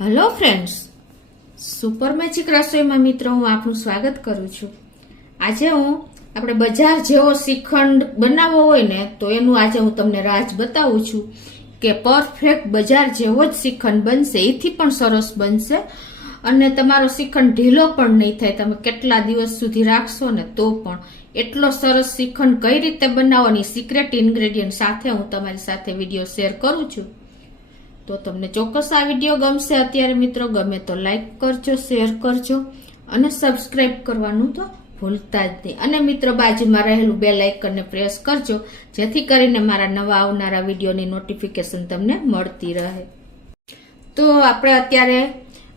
Hello friends, super magic રસોઈમાં મિત્રો હું આપનું સ્વાગત કરું છું. આજે આપણે બજાર જેવો શ્રીખંડ બનાવવો હોય ને તો એનું આજે હું તમને રાજ બતાવું છું કે પરફેક્ટ બજાર જેવો જ શ્રીખંડ બનશે, એથી પણ સરસ બનશે અને તમારો શ્રીખંડ ઢીલો પણ નહીં થાય. તમે કેટલા દિવસ સુધી રાખશો ને તો પણ એટલો સરસ શ્રીખંડ કઈ રીતે બનાવવાની સિક્રેટ ઇન્ગ્રેડિયન્ટ સાથે હું તમારી સાથે વિડીયો શેર કરું છું. તો તમને ચોક્કસ આ વિડીયો ગમશે. અત્યારે મિત્રો ગમે તો લાઈક કરજો, શેર કરજો અને સબસ્ક્રાઇબ કરવાનું તો ભૂલતા જ નહીં. અને મિત્રો બાજુમાં રહેલું બેલ આઇકનને પ્રેસ કરજો જેથી કરીને મારા નવા આવનારા વિડીયોની નોટિફિકેશન તમને મળતી રહે. તો આપણે અત્યારે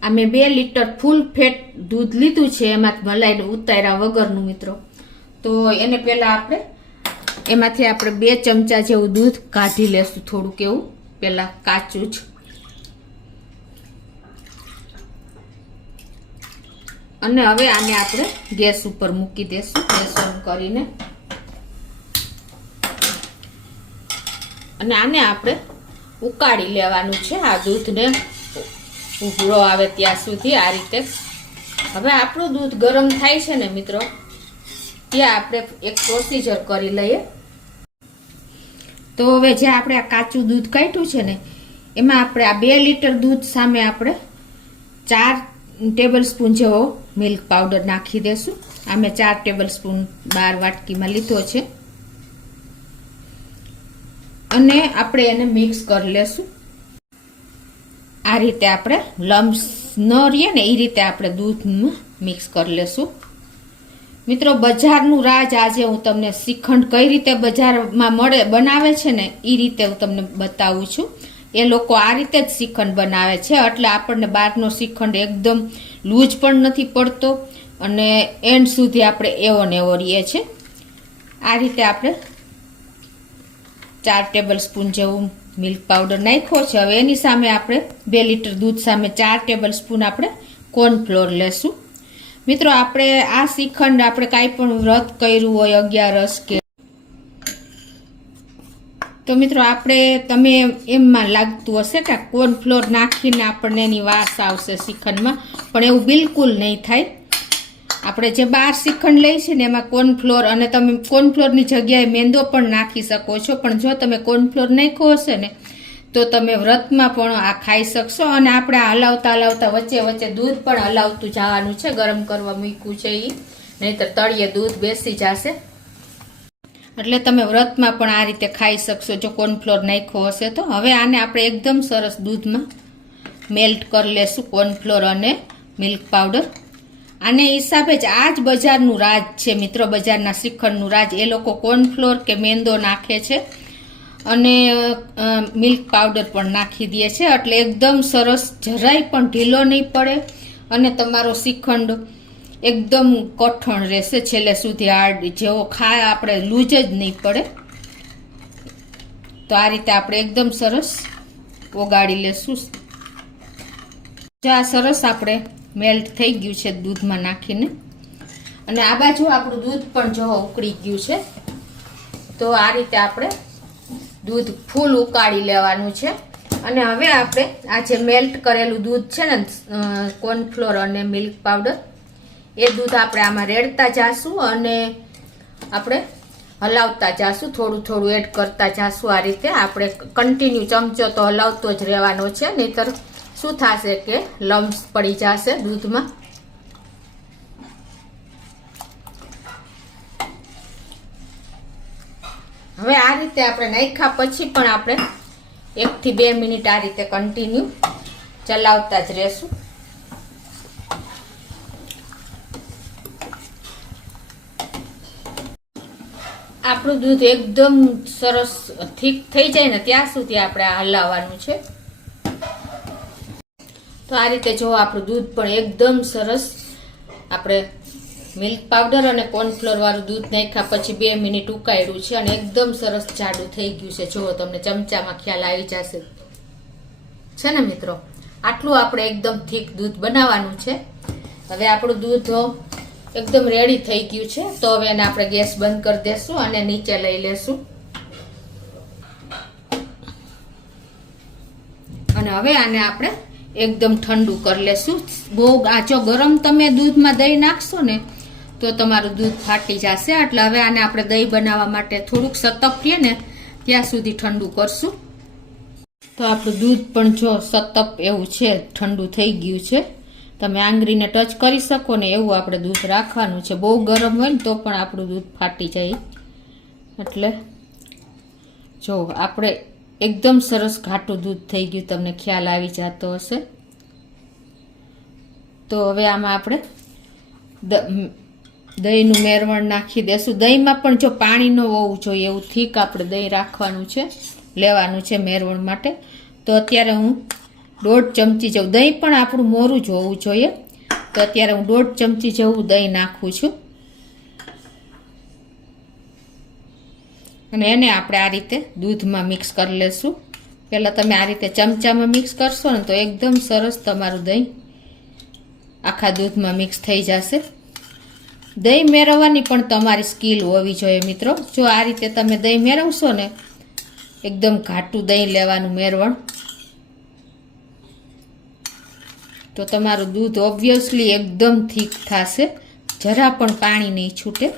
આ મેં 2 લીટર ફૂલ ફેટ દૂધ લીધું છે, એમાંથી મલાઈ ઉતાર્યા વગરનું મિત્રો. તો એને પહેલા આપણે એમાંથી આપણે 2 ચમચા જેવું દૂધ કાઢી લેશું, થોડુંક એવું પેલા કાચું જ. અને હવે આને આપણે ગેસ ઉપર મૂકી દેશું, ગેસ ઓન કરીને. અને આને આપણે ઉકાળી લેવાનું છે, આ દૂધને ઉભરો આવે ત્યાં સુધી આ રીતે. હવે આપણું દૂધ ગરમ થાય છે ને મિત્રો, ત્યાં આપણે એક પ્રોસીજર કરી લઈએ. તો હવે જે આપણે આ કાચું દૂધ કાઢ્યું છે ને એમાં આપણે આ 2 લીટર દૂધ સામે આપણે 4 ટેબલ સ્પૂન જેવો મિલ્ક પાવડર નાખી દેશું. આ મેં 4 ટેબલ સ્પૂન 12 વાટકીમાં લીધો છે. અને આપણે એને મિક્સ કરી લેશું. આ રીતે આપણે લમ્સ ન રહીએ ને એ રીતે આપણે દૂધમાં મિક્સ કરી લેશું. મિત્રો બજારનું રાજ આજે હું તમને શ્રીખંડ કઈ રીતે બજારમાં મળે બનાવે છે ને એ રીતે હું તમને બતાવું છું. એ લોકો આ રીતે જ શ્રીખંડ બનાવે છે, એટલે આપણને બહારનો શ્રીખંડ એકદમ લૂઝ પણ નથી પડતો અને એન્ડ સુધી આપણે એવો ને એવો રહીએ છે. આ રીતે આપણે 4 ટેબલ સ્પૂન જેવું મિલ્ક પાવડર નાખ્યો છે. હવે એની સામે આપણે 2 લીટર દૂધ સામે 4 ટેબલ સ્પૂન આપણે કોર્નફ્લોર લેશું. મિત્રો આપણે આ શ્રીખંડ આપણે કાંઈ પણ વ્રત કર્યું હોય, 11 કે તો મિત્રો આપણે તમે એમમાં લાગતું હશે કે કોર્નફ્લોર નાખીને આપણને એની વાસ આવશે શ્રીખંડમાં, પણ એવું બિલકુલ નહીં થાય. આપણે જે 12 શ્રીખંડ લઈ છે ને એમાં કોર્નફ્લોર, અને તમે કોર્નફ્લોરની જગ્યાએ મેંદો પણ નાખી શકો છો, પણ જો તમે કોર્નફ્લોર નાખ્યો હશે ને તો તમે વ્રતમાં પણ આ ખાઈ શકશો. અને આપણે આ હલાવતા હલાવતા વચ્ચે વચ્ચે દૂધ પણ હલાવતું જવાનું છે, ગરમ કરવા મૂક્યું છે એ, નહીંતર તળિયે દૂધ બેસી જશે. એટલે તમે વ્રતમાં પણ આ રીતે ખાઈ શકશો જો કોર્નફ્લોર નાખ્યો હશે તો. હવે આને આપણે એકદમ સરસ દૂધમાં મેલ્ટ કરી લેશું, કોર્નફ્લોર અને મિલ્ક પાવડર. આને હિસાબે જ આ જ બજારનું રાજ છે મિત્રો, બજારના શ્રીખંડનું રાજ. એ લોકો કોર્નફ્લોર કે મેંદો નાખે છે અને મિલ્ક પાવડર પણ નાખી દે છે, એટલે એકદમ સરસ, જરાય પણ ઢીલો નહીં પડે અને તમારો શ્રીખંડ એકદમ કઠણ રહેશે છેલ્લે સુધી, હાર્ડ જેવો ખાય આપણે લૂજ જ નહીં પડે. તો આ રીતે આપણે એકદમ સરસ ઓગાળી લેશું. જો આ સરસ આપણે મેલ્ટ થઈ ગયું છે દૂધમાં નાખીને. અને આ બાજુ આપણું દૂધ પણ જો ઉકળી ગયું છે. તો આ રીતે આપણે દૂધ ફૂલ ઉકાળી લેવાનું છે. અને હવે આપણે આ જે મેલ્ટ કરેલું દૂધ છે ને, કોર્નફ્લોર અને મિલ્ક પાવડર, એ દૂધ આપણે આમાં રેડતા જાશું અને આપણે હલાવતા જાશું, થોડું થોડું એડ કરતા જાશું. આ રીતે આપણે કન્ટિન્યુ ચમચો તો હલાવતો જ રહેવાનો છે, નહીતર શું થશે કે લમ્સ પડી જશે દૂધમાં. હવે આ રીતે આપણે નાખ્યા પછી પણ આપણે 1 થી 2 મિનિટ આ રીતે કન્ટિન્યુ ચલાવતા જ રહેશું. આપણું દૂધ એકદમ સરસ થીક થઈ જાય ને ત્યાં સુધી આપણે હલાવવાનું છે. તો આ રીતે જો આપણું દૂધ પણ એકદમ સરસ, આપણે મિલ્ક પાવડર અને કોર્નફ્લોર વાળું દૂધ નાખ્યા પછી 2 મિનિટ ઉકાળ્યું છે અને એકદમ સરસ જાડું થઈ ગયું છે. જુઓ, તમને ચમચામાં ખ્યાલ આવી જશે છે ને મિત્રો. આટલું આપણે એકદમ થીક દૂધ બનાવવાનું છે. હવે આપણું દૂધ એકદમ રેડી થઈ ગયું છે. તો હવે એને આપણે ગેસ બંધ કરી દેશું અને નીચે લઈ લેશું. અને હવે આને આપણે એકદમ ઠંડુ કરી લેશું. બહુ જો ગરમ તમે દૂધમાં દહીં નાખશો ને તો તમારું દૂધ ફાટી જશે. એટલે હવે આને આપણે દહીં બનાવવા માટે થોડુંક સતપીએ ને ત્યાં સુધી ઠંડુ કરશું. તો આપણું દૂધ પણ જો સતપ એવું છે, ઠંડુ થઈ ગયું છે. તમે આંગળીને ટચ કરી શકો ને એવું આપણે દૂધ રાખવાનું છે. બહુ ગરમ હોય ને તો પણ આપણું દૂધ ફાટી જાય. એટલે જો આપણે એકદમ સરસ ઘાટું દૂધ થઈ ગયું, તમને ખ્યાલ આવી જતો હશે. તો હવે આમાં આપણે દહીંનું મેરવણ નાખી દેશું. દહીંમાં પણ જો પાણી ન હોવું જોઈએ, એવું થીક આપણે દહીં રાખવાનું છે, લેવાનું છે મેરવણ માટે. તો અત્યારે હું 1.5 ચમચી જેવું, દહીં પણ આપણું મોરું જ હોવું જોઈએ. તો અત્યારે હું 1.5 ચમચી જેવું દહીં નાખું છું. અને એને આપણે આ રીતે દૂધમાં મિક્સ કરી લેશું. પહેલાં તમે આ રીતે ચમચામાં મિક્સ કરશો ને તો એકદમ સરસ તમારું દહીં આખા દૂધમાં મિક્સ થઈ જશે. દહીં મેળવવાની પણ તમારી સ્કિલ હોવી જોઈએ મિત્રો. જો આ રીતે તમે દહીં મેળવશો ને, એકદમ ઘાટું દહીં લેવાનું મેરવણ, તો તમારું દૂધ ઓબ્વિયસલી એકદમ થીક થશે, જરા પણ પાણી નહીં છૂટે.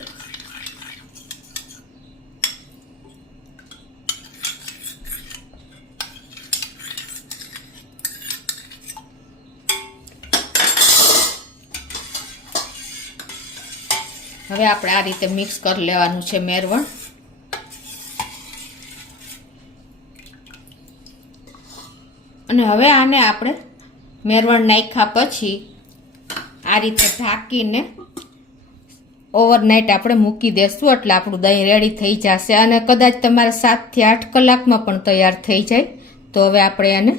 હવે આપણે આ રીતે મિક્સ કરી લેવાનું છે મેરવણ. અને હવે આને આપણે મેરવણ નાખ્યા પછી આ રીતે ઢાંકીને ઓવરનાઇટ આપણે મૂકી દેશું. એટલે આપણું દહીં રેડી થઈ જશે. અને કદાચ તમારે 7 થી 8 કલાકમાં પણ તૈયાર થઈ જાય. તો હવે આપણે આને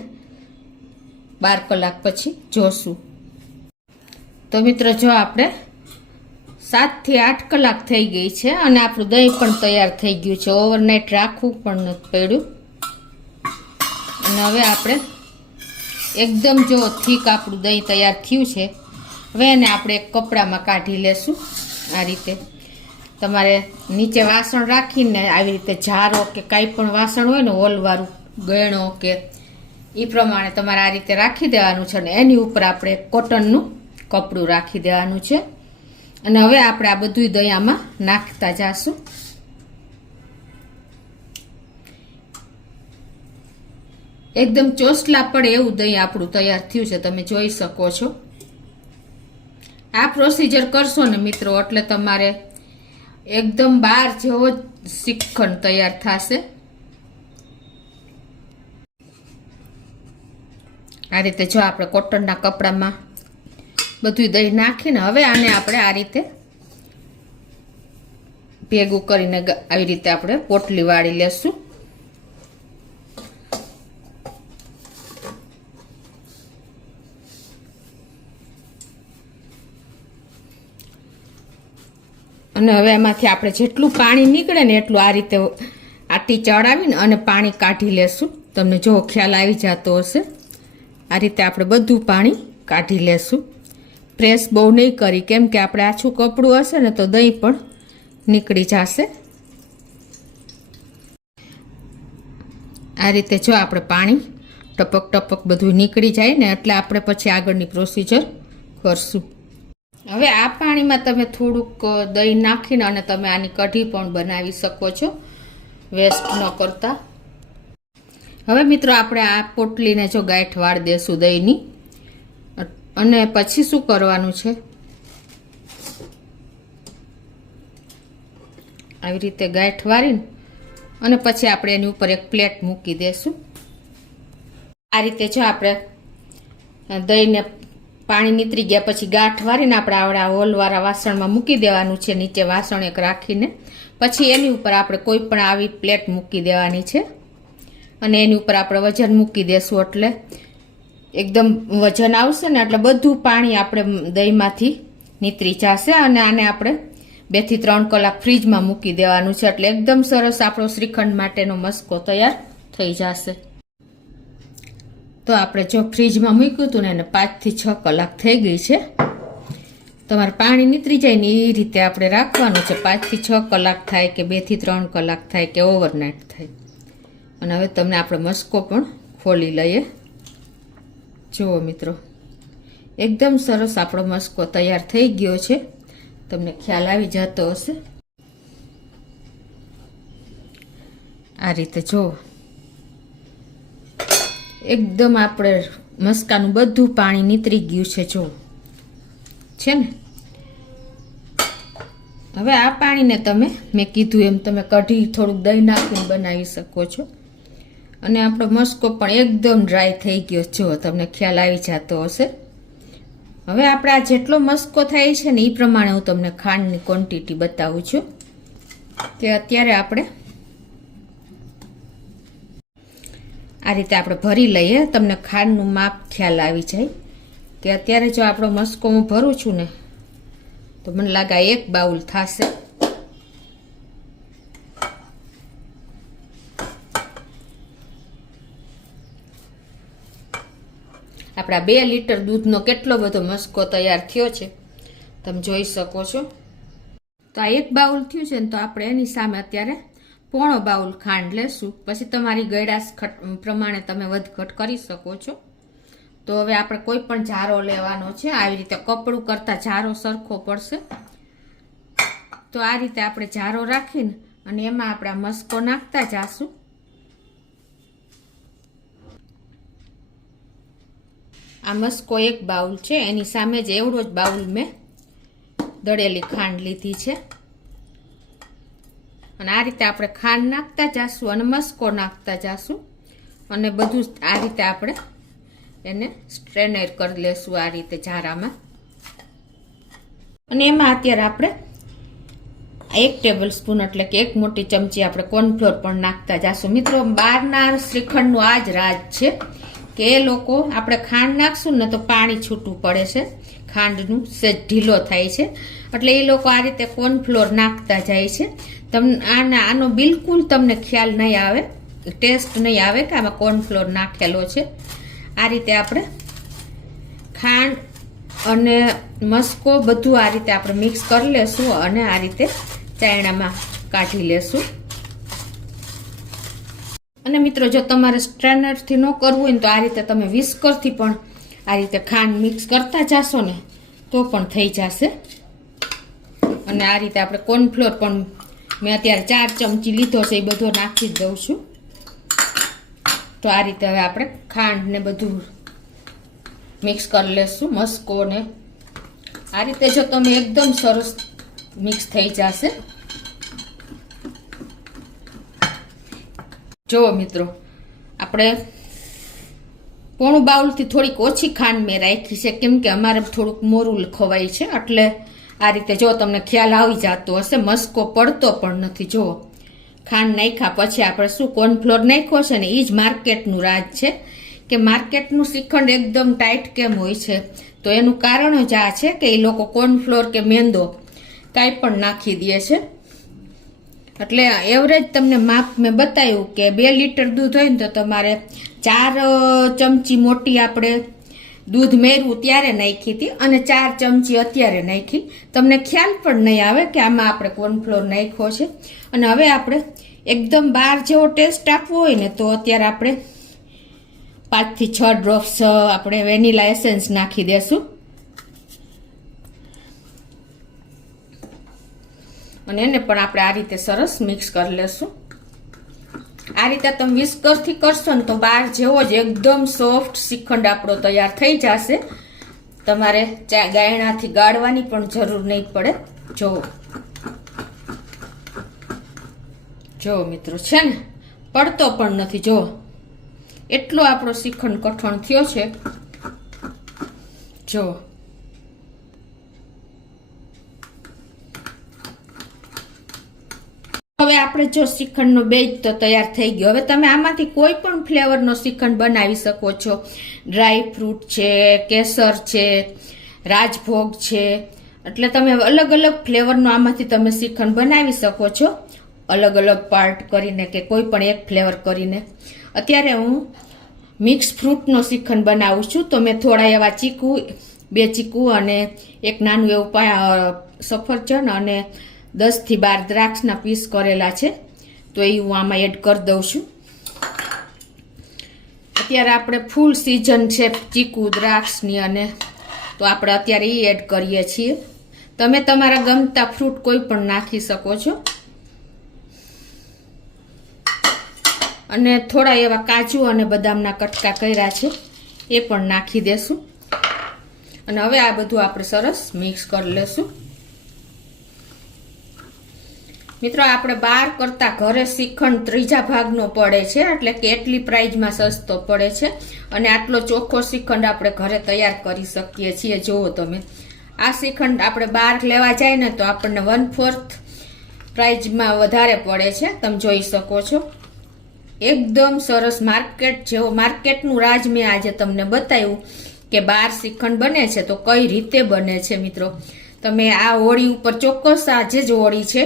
12 કલાક પછી જોશું. તો મિત્રો જો આપણે 7 થી 8 કલાક થઈ ગઈ છે અને આપણું દહીં પણ તૈયાર થઈ ગયું છે. ઓવરનાઇટ રાખવું પણ નથી પડ્યું. અને હવે આપણે એકદમ જો થીક આપણું દહીં તૈયાર થયું છે. હવે એને આપણે એક કપડામાં કાઢી લેશું. આ રીતે તમારે નીચે વાસણ રાખીને આવી રીતે જારો કે કાંઈ પણ વાસણ હોય ને હોલવાળું, ગયણો કે એ પ્રમાણે તમારે આ રીતે રાખી દેવાનું છે. અને એની ઉપર આપણે કોટનનું કપડું રાખી દેવાનું છે. અને હવે આપણે આ બધું દહીં આમાં નાખતા જઈશું. એકદમ ચોસલા પડે એવું દહીં આપણું તૈયાર થયું છે, તમે જોઈ શકો છો. આ પ્રોસીજર કરશો ને મિત્રો એટલે તમારે એકદમ બહાર જેવો જ શ્રીખંડ તૈયાર થશે. આ રીતે જો આપણે કોટનના કપડામાં બધું દહીં નાખીને હવે આને આપણે આ રીતે ભેગું કરીને આવી રીતે આપણે પોટલી વાળી લેશું. અને હવે એમાંથી આપણે જેટલું પાણી નીકળે ને એટલું આ રીતે આટી ચડાવીને અને પાણી કાઢી લેશું. તમને જો ખ્યાલ આવી જતો હશે. આ રીતે આપણે બધું પાણી કાઢી લેશું. પ્રેસ બહુ નહીં કરી, કેમ કે આપણે આછું કપડું હશે ને તો દહીં પણ નીકળી જશે. આ રીતે જો આપણે પાણી ટપક ટપક બધું નીકળી જાય ને એટલે આપણે પછી આગળની પ્રોસીજર કરશું. હવે આ પાણીમાં તમે થોડુંક દહીં નાખીને અને તમે આની કઢી પણ બનાવી શકો છો વેસ્ટ ન કરતા. હવે મિત્રો આપણે આ પોટલીને જો ગાંઠ વાળી દેશું દહીંની. અને પછી શું કરવાનું છે, આવી રીતે ગાંઠ વાળીને અને પછી આપણે એની ઉપર એક પ્લેટ મૂકી દેશું. આ રીતે જો આપણે દહીંને પાણી નીતરી ગયા પછી ગાંઠ વાળીને આપણે આવડા હોલવાળા વાસણમાં મૂકી દેવાનું છે, નીચે વાસણ એક રાખીને. પછી એની ઉપર આપણે કોઈ પણ આવી પ્લેટ મૂકી દેવાની છે અને એની ઉપર આપણે વજન મૂકી દેશું. એટલે એકદમ વજન આવશે ને એટલે બધું પાણી આપણે દહીંમાંથી નીતરી જશે. અને આને આપણે 2 થી 3 કલાક ફ્રીજમાં મૂકી દેવાનું છે. એટલે એકદમ સરસ આપણો શ્રીખંડ માટેનો મસ્કો તૈયાર થઈ જશે. તો આપણે જો ફ્રીજમાં મૂક્યું હતું ને એને 5 થી 6 કલાક થઈ ગઈ છે. તમારે પાણી નીતરી જાય ને એ રીતે આપણે રાખવાનું છે. 5 થી 6 કલાક થાય કે 2 થી 3 કલાક થાય કે ઓવરનાઇટ થાય. અને હવે તમને આપણે મસ્કો પણ ખોલી લઈએ. જુઓ મિત્રો, એકદમ સરસ આપણો મસ્કો તૈયાર થઈ ગયો છે. તમને ખ્યાલ આવી જતો હશે. આ રીતે જુઓ, એકદમ આપણે મસ્કાનું બધું પાણી નીતરી ગયું છે. જુઓ છે ને. હવે આ પાણીને તમે, મેં કીધું એમ, તમે કઢી થોડુંક દહીં નાખીને બનાવી શકો છો. અને આપણો મસ્કો પણ એકદમ ડ્રાય થઈ ગયો. જો તમને ખ્યાલ આવી જતો હશે. હવે આપણે આ જેટલો મસ્કો થાય છે ને એ પ્રમાણે હું તમને ખાંડની ક્વોન્ટિટી બતાવું છું. કે અત્યારે આપણે આ રીતે આપણે ભરી લઈએ, તમને ખાંડનું માપ ખ્યાલ આવી જાય. કે અત્યારે જો આપણો મસ્કો હું ભરું છું ને, તો મને લાગે 1 બાઉલ થશે. આપણા 2 લીટર દૂધનો કેટલો બધો મસ્કો તૈયાર થયો છે, તમે જોઈ શકો છો. તો આ 1 બાઉલ થયું છે ને, તો આપણે એની સામે અત્યારે 1/4 બાઉલ ખાંડ લેશું. પછી તમારી ગળાશ પ્રમાણે તમે વધઘટ કરી શકો છો. તો હવે આપણે કોઈ પણ જારો લેવાનો છે. આવી રીતે કપડું કરતા જારો સરખો પડશે. તો આ રીતે આપણે જારો રાખીને અને એમાં આપણે મસ્કો નાખતા જાશું. આ મસ્કો 1 બાઉલ છે, એની સામે જ એવડો જ બાઉલ મેં દળેલી ખાંડ લીધી છે. અને આ રીતે આપણે ખાંડ નાખતા જાશું અને મસ્કો નાખતા જાશું. અને બધું આ રીતે આપણે એને સ્ટ્રેનર કરી લેશું આ રીતે જારામાં. અને એમાં અત્યારે આપણે 1 ટેબલ સ્પૂન એટલે કે 1 મોટી ચમચી આપણે કોર્નફ્લોર પણ નાખતા જાશું. મિત્રો, બહારના શ્રીખંડનું આ જ રાજ છે કે એ લોકો આપણે ખાંડ નાખશું ને તો પાણી છૂટું પડે છે, ખાંડનું સેજ ઢીલો થાય છે. એટલે એ લોકો આ રીતે કોર્નફ્લોર નાખતા જાય છે. આનો બિલકુલ તમને ખ્યાલ નહીં આવે, ટેસ્ટ નહીં આવે કે આમાં કોર્નફ્લોર નાખેલો છે. આ રીતે આપણે ખાંડ અને મસ્કો બધું આ રીતે આપણે મિક્સ કરી લેશું અને આ રીતે ચાયણામાં કાઢી લેશું. અને મિત્રો, જો તમારે સ્ટ્રેનરથી ન કરવું હોય ને તો આ રીતે તમે વિસ્કરથી પણ આ રીતે ખાંડ મિક્સ કરતા જાશો ને તો પણ થઈ જશે. અને આ રીતે આપણે કોર્નફ્લોર પણ મેં અત્યારે 4 ચમચી લીધો છે, એ બધો નાખી જ દઉં છું. તો આ રીતે હવે આપણે ખાંડ ને બધું મિક્સ કરી લેશું, મસ્કો ને. આ રીતે જો તમે એકદમ સરસ મિક્સ થઈ જશે. જો મિત્રો, આપણે 1/4 બાઉલથી થોડીક ઓછી ખાંડ મેં રાખી છે, કેમ કે અમારે થોડુંક મોરું ખવાય છે. એટલે આ રીતે જો તમને ખ્યાલ આવી જતો હશે, મસ્કો પડતો પણ નથી. જો ખાંડ નાખ્યા પછી આપણે શું કોર્નફ્લોર નાખ્યો છે ને, એ જ માર્કેટનું રાજ છે કે માર્કેટનું શ્રીખંડ એકદમ ટાઈટ કેમ હોય છે. તો એનું કારણ જ આ છે કે એ લોકો કોર્નફ્લોર કે મેંદો કાંઈ પણ નાખી દે છે. એટલે એવરેજ તમને માપ મેં બતાવ્યું કે 2 લીટર દૂધ હોય ને તો તમારે 4 ચમચી મોટી આપણે દૂધ મેળવું ત્યારે નાખી હતી અને 4 ચમચી અત્યારે નાખી. તમને ખ્યાલ પણ નહીં આવે કે આમાં આપણે કોર્નફ્લોર નાખ્યો છે. અને હવે આપણે એકદમ બહાર જેવો ટેસ્ટ આપવો હોય ને તો અત્યારે આપણે 5 થી 6 ડ્રોપ્સ આપણે વેનીલા એસેન્સ નાખી દેશું. અને એને પણ આપણે આ રીતે સરસ મિક્સ કરી લેશું. આ રીતે તમે વિસ્કરથી કરશો ને તો બહાર જેવો જ એકદમ સોફ્ટ શ્રીખંડ આપણો તૈયાર થઈ જશે. તમારે ગાયણાથી ગાળવાની પણ જરૂર નહીં પડે. જો મિત્રો, છે ને, પડતો પણ નથી. જો એટલો આપણો શ્રીખંડ કઠણ થયો છે. જો હવે આપણે જો શ્રીખંડનો બેઝ તો તૈયાર થઈ ગયો. હવે તમે આમાંથી કોઈ પણ ફ્લેવરનો શ્રીખંડ બનાવી શકો છો. ડ્રાય ફ્રૂટ છે, કેસર છે, રાજભોગ છે. એટલે તમે અલગ અલગ ફ્લેવરનો આમાંથી તમે શ્રીખંડ બનાવી શકો છો, અલગ અલગ પાર્ટ કરીને કે કોઈ પણ એક ફ્લેવર કરીને. અત્યારે હું મિક્સ ફ્રૂટનો શ્રીખંડ બનાવું છું. તો મેં થોડા એવા ચીકુ, 2 ચીકુ અને એક નાનું એવું સફરજન અને 10 થી 12 દ્રાક્ષના પીસ કરેલા છે. તો એ હું આમાં એડ કરી દઉં છું. અત્યારે આપણે ફૂલ સિઝન છે ચીકુ દ્રાક્ષની, અને તો આપણે અત્યારે એ એડ કરીએ છીએ. તમે તમારા ગમતા ફ્રૂટ કોઈ પણ નાખી શકો છો. અને થોડા એવા કાજુ અને બદામના કટકા કર્યા છે એ પણ નાખી દેશું. અને હવે આ બધું આપણે સરસ મિક્સ કરી લેશું. મિત્રો આપણે બહાર કરતા ઘરે શ્રીખંડ 3જા ભાગનો પડે છે, એટલે કે એટલી પ્રાઇઝમાં સસ્તો પડે છે. અને આટલો ચોખ્ખો શ્રીખંડ આપણે ઘરે તૈયાર કરી શકીએ છીએ. જુઓ તમે, આ શ્રીખંડ આપણે બહાર લેવા જાય ને તો આપણને 1/4 પ્રાઇઝમાં વધારે પડે છે. તમે જોઈ શકો છો, એકદમ સરસ માર્કેટ જેવો. માર્કેટનું રાજ મેં આજે તમને બતાવ્યું કે બહાર શ્રીખંડ બને છે તો કઈ રીતે બને છે. મિત્રો તમે આ હોળી ઉપર ચોક્કસ, આજે જ હોળી છે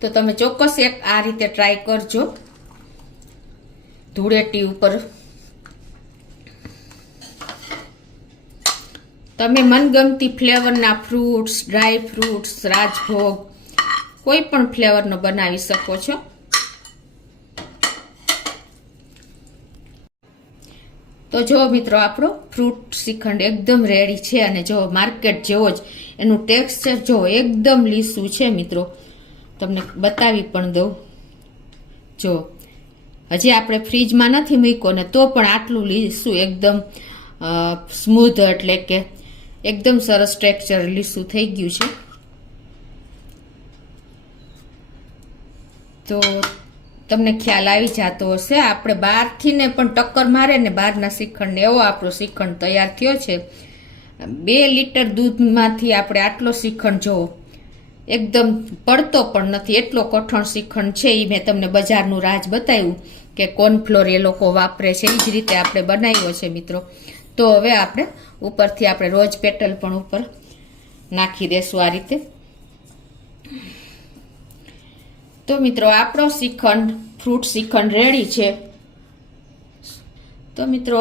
તો તમે ચોક્કસ એક આ રીતે ટ્રાય કરજો ધૂળેટી ઉપર. તમે મનગમતી ફ્લેવરના ફ્રૂટ્સ, ડ્રાય ફ્રૂટ્સ, રાજભોગ કોઈ પણ ફ્લેવરનો બનાવી શકો છો. તો જો મિત્રો આપણો ફ્રૂટ શ્રીખંડ એકદમ રેડી છે. અને જો માર્કેટ જેવો જ એનું ટેક્સચર જો એકદમ લીસું છે. મિત્રો તમને બતાવી પણ દઉં, જો હજી આપણે ફ્રીજમાં નથી મૂક્યો ને તો પણ આટલું લીસું એકદમ સ્મૂધ, એટલે કે એકદમ સરસ ટેક્સચર લીસું થઈ ગયું છે. તો તમને ખ્યાલ આવી જતો હશે, આપણે બહારથી ને પણ ટક્કર મારે ને બહારના શ્રીખંડને, એવો આપણો શ્રીખંડ તૈયાર થયો છે. 2 લીટર દૂધમાંથી આપણે આટલો શ્રીખંડ જોવો, એકદમ પડતો પણ નથી, એટલો કઠણ શ્રીખંડ છે. એ મેં તમને બજારનું રાજ બતાવ્યું કે કોર્નફ્લોર એ લોકો વાપરે છે, એ જ રીતે આપણે બનાવ્યો છે મિત્રો. તો હવે આપણે ઉપરથી આપણે રોજ પેટલ પણ ઉપર નાખી દેશું આ રીતે. તો મિત્રો આપણો શ્રીખંડ, ફ્રૂટ શ્રીખંડ રેડી છે. તો મિત્રો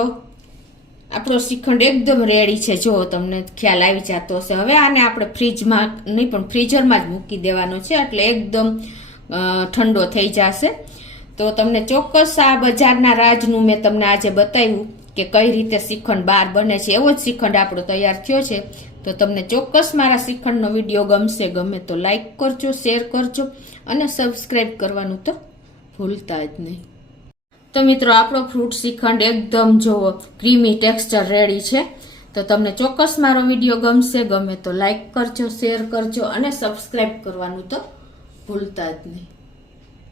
આપણો શ્રીખંડ એકદમ રેડી છે. જો તમને ખ્યાલ આવી જતો હશે. હવે આને આપણે ફ્રીજમાં નહીં પણ ફ્રીઝરમાં જ મૂકી દેવાનો છે, એટલે એકદમ ઠંડો થઈ જશે. તો તમને ચોક્કસ આ બજારના રાજનું મેં તમને આજે બતાવ્યું કે કઈ રીતે શ્રીખંડ બહાર બને છે, એવો જ શ્રીખંડ આપણો તૈયાર થયો છે. તો તમને ચોક્કસ મારા શ્રીખંડનો વિડીયો ગમશે. ગમે તો લાઈક કરજો, શેર કરજો અને સબસ્ક્રાઈબ કરવાનું તો ભૂલતા જ નહીં. તો મિત્રો આપણો ફ્રૂટ શ્રીખંડ એકદમ જોવો ક્રીમી ટેક્સચર રેડી છે. તો તમને ચોક્કસ મારો વિડીયો ગમશે. ગમે તો લાઈક કરજો, શેર કરજો અને સબસ્ક્રાઈબ કરવાનું તો ભૂલતા જ નહીં.